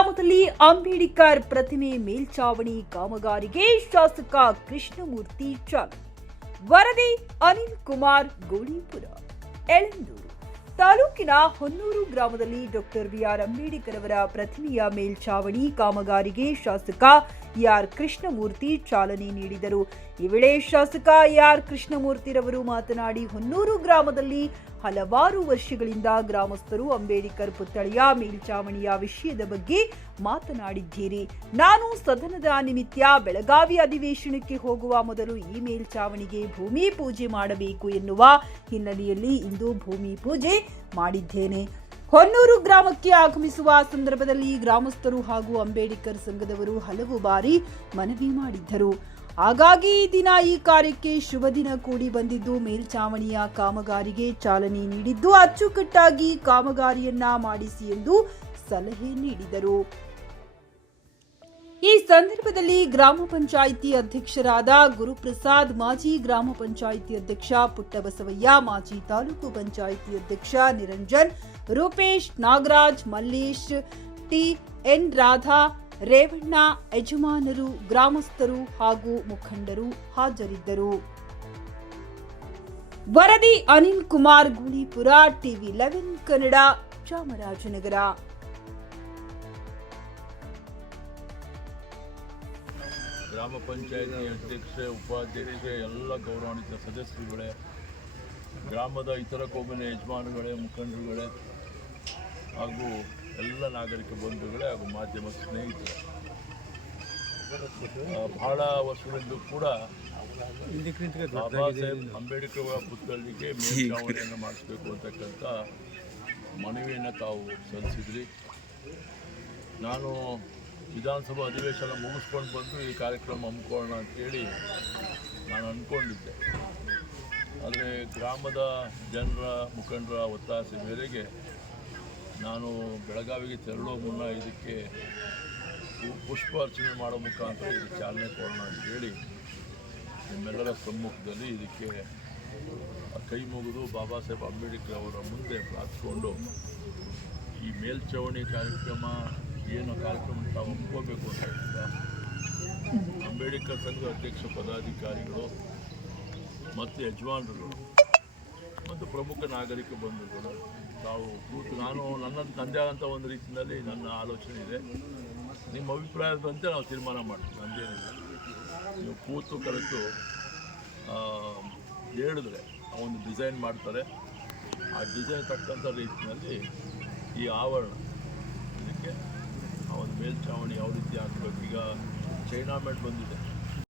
ಗ್ರಾಮದಲ್ಲಿ ಅಂಬೇಡ್ಕರ್ ಪ್ರತಿಮೆ ಮೇಲ್ಚಾವಣಿ ಕಾಮಗಾರಿಗೆ ಶಾಸಕ ಕೃಷ್ಣಮೂರ್ತಿ ಚಾಲನೆ. ವರದಿ ಅನಿಲ್ ಕುಮಾರ್ ಗೋಳಿಪುರ ಎಳಂದೂರು. ತಾಲೂಕಿನ ಹೊನ್ನೂರು ಗ್ರಾಮದಲ್ಲಿ ಡಾಕ್ಟರ್ ಬಿಆರ್ ಅಂಬೇಡ್ಕರ್ ಅವರ ಪ್ರತಿಮೆಯ ಮೇಲ್ಚಾವಣಿ ಕಾಮಗಾರಿಗೆ ಶಾಸಕ ಎಆರ್ ಕೃಷ್ಣಮೂರ್ತಿ ಚಾಲನೆ ನೀಡಿದರು. ಈ ವೇಳೆ ಶಾಸಕ ಎಆರ್ ಕೃಷ್ಣಮೂರ್ತಿರವರು ಮಾತನಾಡಿ, ಹೊನ್ನೂರು ಗ್ರಾಮದಲ್ಲಿ ಹಲವಾರು ವರ್ಷಗಳಿಂದ ಗ್ರಾಮಸ್ಥರು ಅಂಬೇಡ್ಕರ್ ಪುತ್ಥಳಿಯ ಮೇಲ್ಚಾವಣಿಯ ವಿಷಯದ ಬಗ್ಗೆ ಮಾತನಾಡಿದ್ದೀರಿ. ನಾನು ಸದನದ ನಿಮಿತ್ತ ಬೆಳಗಾವಿ ಅಧಿವೇಶನಕ್ಕೆ ಹೋಗುವ ಮೊದಲು ಈ ಮೇಲ್ಚಾವಣಿಗೆ ಭೂಮಿ ಪೂಜೆ ಮಾಡಬೇಕು ಎನ್ನುವ ಹಿನ್ನೆಲೆಯಲ್ಲಿ ಇಂದು ಭೂಮಿ ಪೂಜೆ ಮಾಡಿದ್ದೇನೆ. ಹೊನ್ನೂರು ಗ್ರಾಮಕ್ಕೆ ಆಗಮಿಸುವ ಸಂದರ್ಭದಲ್ಲಿ ಗ್ರಾಮಸ್ಥರು ಹಾಗೂ ಅಂಬೇಡ್ಕರ್ ಸಂಘದವರು ಹಲವು ಬಾರಿ ಮನವಿ ಮಾಡಿದ್ದರು. ಹಾಗಾಗಿ ಈ ದಿನ ಈ ಕಾರ್ಯಕ್ಕೆ ಶುಭ ದಿನ ಕೂಡಿ ಬಂದಿದ್ದು ಮೇಲ್ಚಾವಣಿಯ ಕಾಮಗಾರಿಗೆ ಚಾಲನೆ ನೀಡಿದ್ದು ಅಚ್ಚುಕಟ್ಟಾಗಿ ಕಾಮಗಾರಿಯನ್ನ ಮಾಡಿಸಿ ಎಂದು ಸಲಹೆ ನೀಡಿದರು. ಈ ಸಂದರ್ಭದಲ್ಲಿ ಗ್ರಾಮ ಪಂಚಾಯಿತಿ ಅಧ್ಯಕ್ಷರಾದ ಗುರುಪ್ರಸಾದ್, ಮಾಜಿ ಗ್ರಾಮ ಪಂಚಾಯಿತಿ ಅಧ್ಯಕ್ಷ ಪುಟ್ಟಬಸವಯ್ಯ, ಮಾಜಿ ತಾಲೂಕು ಪಂಚಾಯಿತಿ ಅಧ್ಯಕ್ಷ ನಿರಂಜನ್, ರೂಪೇಶ್ ನಾಗರಾಜ್, ಮಲ್ಲೇಶ್, ಟಿ ಎನ್ ರಾಧಾ ರೇವಣ್ಣ, ಯಜಮಾನರು, ಗ್ರಾಮಸ್ಥರು ಹಾಗೂ ಮುಖಂಡರು ಹಾಜರಿದ್ದರು. ವರದಿ ಅನಿಲ್ ಕುಮಾರ್ ಗುಳಿಪುರ ಟಿವಿ ಲೆವೆನ್ ಕನ್ನಡ, ಚಾಮರಾಜನಗರ. ಗ್ರಾಮ ಪಂಚಾಯತಿ ಅಧ್ಯಕ್ಷೆ, ಉಪಾಧ್ಯಕ್ಷೆ, ಎಲ್ಲ ಗೌರವಾನ್ವಿತ ಸದಸ್ಯರುಗಳೇ, ಗ್ರಾಮದ ಇತರ ಕೋಮಿನ ಯಜಮಾನಗಳೇ ಮುಖಂಡರುಗಳೇ ಹಾಗೂ ಎಲ್ಲ ನಾಗರಿಕ ಬಂಧುಗಳೇ ಹಾಗೂ ಮಾಧ್ಯಮ ಸ್ನೇಹಿತರು. ಬಹಳ ವರ್ಷದಿಂದ ಕೂಡ ಬಾಬಾ ಸಾಹೇಬ್ ಅಂಬೇಡ್ಕರ್ ಅವರ ಪುತ್ಥಳಿಗೆ ಮೇಲ್ಚಾವಣಿಯನ್ನು ಮಾಡಿಸ್ಬೇಕು ಅಂತಕ್ಕಂಥ ಮನವಿಯನ್ನು ತಾವು ಸಲ್ಲಿಸಿದ್ರಿ. ನಾನು ವಿಧಾನಸಭಾ ಅಧಿವೇಶನ ಮುಗಿಸ್ಕೊಂಡು ಬಂದು ಈ ಕಾರ್ಯಕ್ರಮ ಹಮ್ಮಿಕೊಳ್ಳೋಣ ಅಂತೇಳಿ ನಾನು ಅಂದ್ಕೊಂಡಿದ್ದೆ. ಆದರೆ ಗ್ರಾಮದ ಜನರ ಮುಖಂಡರ ಒತ್ತಾಸೆ ಮೇರೆಗೆ ನಾನು ಬೆಳಗಾವಿಗೆ ತೆರಳೋ ಮುನ್ನ ಇದಕ್ಕೆ ಪುಷ್ಪಾರ್ಚನೆ ಮಾಡೋ ಮುಖಾಂತರ ಇದಕ್ಕೆ ಚಾಲನೆ ಕೊಡೋಣ ಅಂತೇಳಿ ನಿಮ್ಮೆಲ್ಲರ ಸಮ್ಮುಖದಲ್ಲಿ ಇದಕ್ಕೆ ಕೈ ಮುಗಿದು ಬಾಬಾ ಸಾಹೇಬ್ ಅಂಬೇಡ್ಕರ್ ಅವರ ಮುಂದೆ ಪ್ರಾರ್ಥಿಸ್ಕೊಂಡು ಈ ಮೇಲ್ಚಾವಣಿ ಕಾರ್ಯಕ್ರಮ, ಏನು ಕಾರ್ಯಕ್ರಮ ತಾವು ಒಪ್ಕೋಬೇಕು ಅಂತ ಹೇಳಿದ ಅಂಬೇಡ್ಕರ್ ಸಂಘ ಅಧ್ಯಕ್ಷ ಪದಾಧಿಕಾರಿಗಳು ಮತ್ತು ಯಜಮಾನರು. ಮತ್ತು ಪ್ರಮುಖ ನಾಗರಿಕ ಬಂಧುಗಳು. ತಾವು ಕೂತು ನಾನು ನನ್ನ ತಂದೆ ಆದಂಥ ಒಂದು ರೀತಿಯಲ್ಲಿ ನನ್ನ ಆಲೋಚನೆ ಇದೆ. ನಿಮ್ಮ ಅಭಿಪ್ರಾಯದಂತೆ ನಾವು ತೀರ್ಮಾನ ಮಾಡ್ತೀವಿ ನಮ್ಮದೇನಿಲ್ಲ ನೀವು ಕೂತು ಕರೆತು ಹೇಳಿದ್ರೆ ಆ ಒಂದು ಡಿಸೈನ್ ಮಾಡ್ತಾರೆ. ಆ ಡಿಸೈನ್ ತಕ್ಕಂಥ ರೀತಿಯಲ್ಲಿ ಈ ಆವರಣ, ಇದಕ್ಕೆ ಆ ಒಂದು ಮೇಲ್ಛಾವಣಿ ಯಾವ ರೀತಿ ಹಾಕಬೇಕು ಈಗ ಚೈನಾ ಮೆಟ್ ಬಂದಿದೆ.